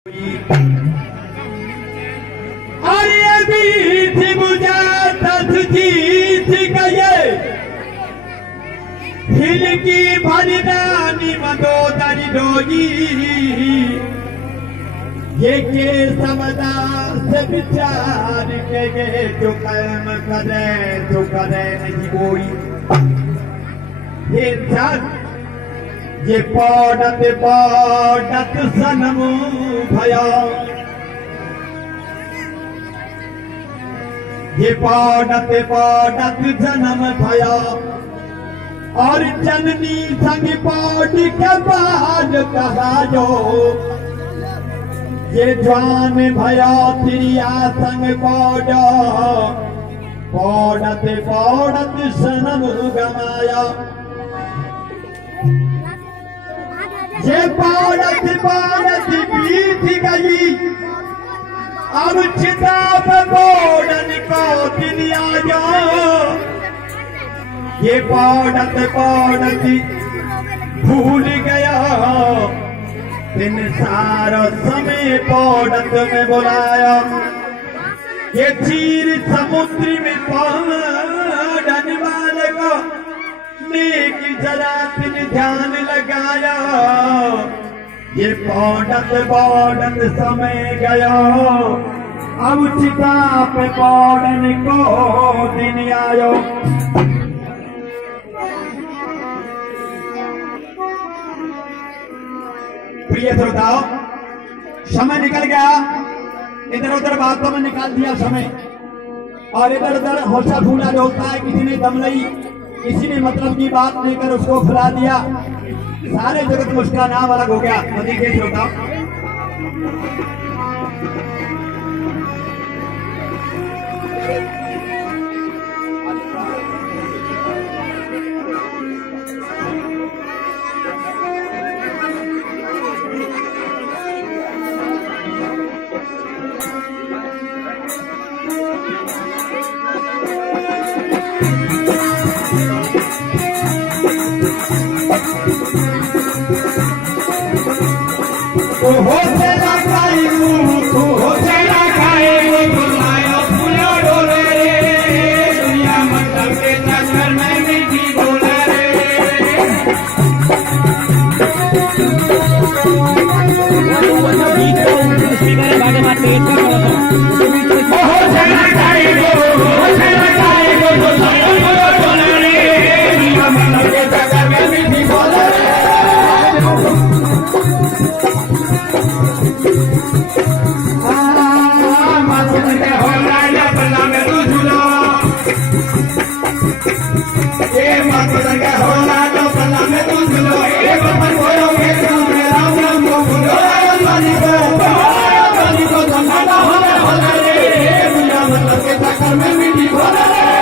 और ये बीच बुझाता जीत गए हिल की भरदानी मदोदरी डोगी ये के समदा से विचार के गए जो कर्म करे नहीं कोई ये सच ये पौड़त सनम भया ये पौड़त जन्म भया और जननी संग पौड़ के बाद कहा जो ये जवान भया तिरिया संग पौड़त सनम गमाया ये पौड़त बीत गई अब चिताब पौड़न को दिन आया ये पौड़त भूल गया दिन सारा समय पौड़त में बुलाया ये चीर समुद्र में पौड़न वाले को नेक जरा दिन ध्यान लगाया ये पौड़त समय गया अब चिता पे पौड़न को दिन आयो प्रिय श्रोताओ समय निकल गया इधर उधर बातों में निकाल दिया समय और इधर उधर हौसला फूला जो होता है किसी ने दम लई किसी ने मतलब की बात लेकर उसको फुला दिया सारे जगत में उसका नाम अलग हो गया नदी के श्रोता हो चला खाई हो चला खाए बुलाया फूलो डोले दुनिया मतलब के चक्कर में मीठी बोले हो चला खाई बुलाया फूलो डोले दुनिया मतलब के चक्कर में मीठी बोले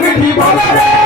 मीठी बोला रे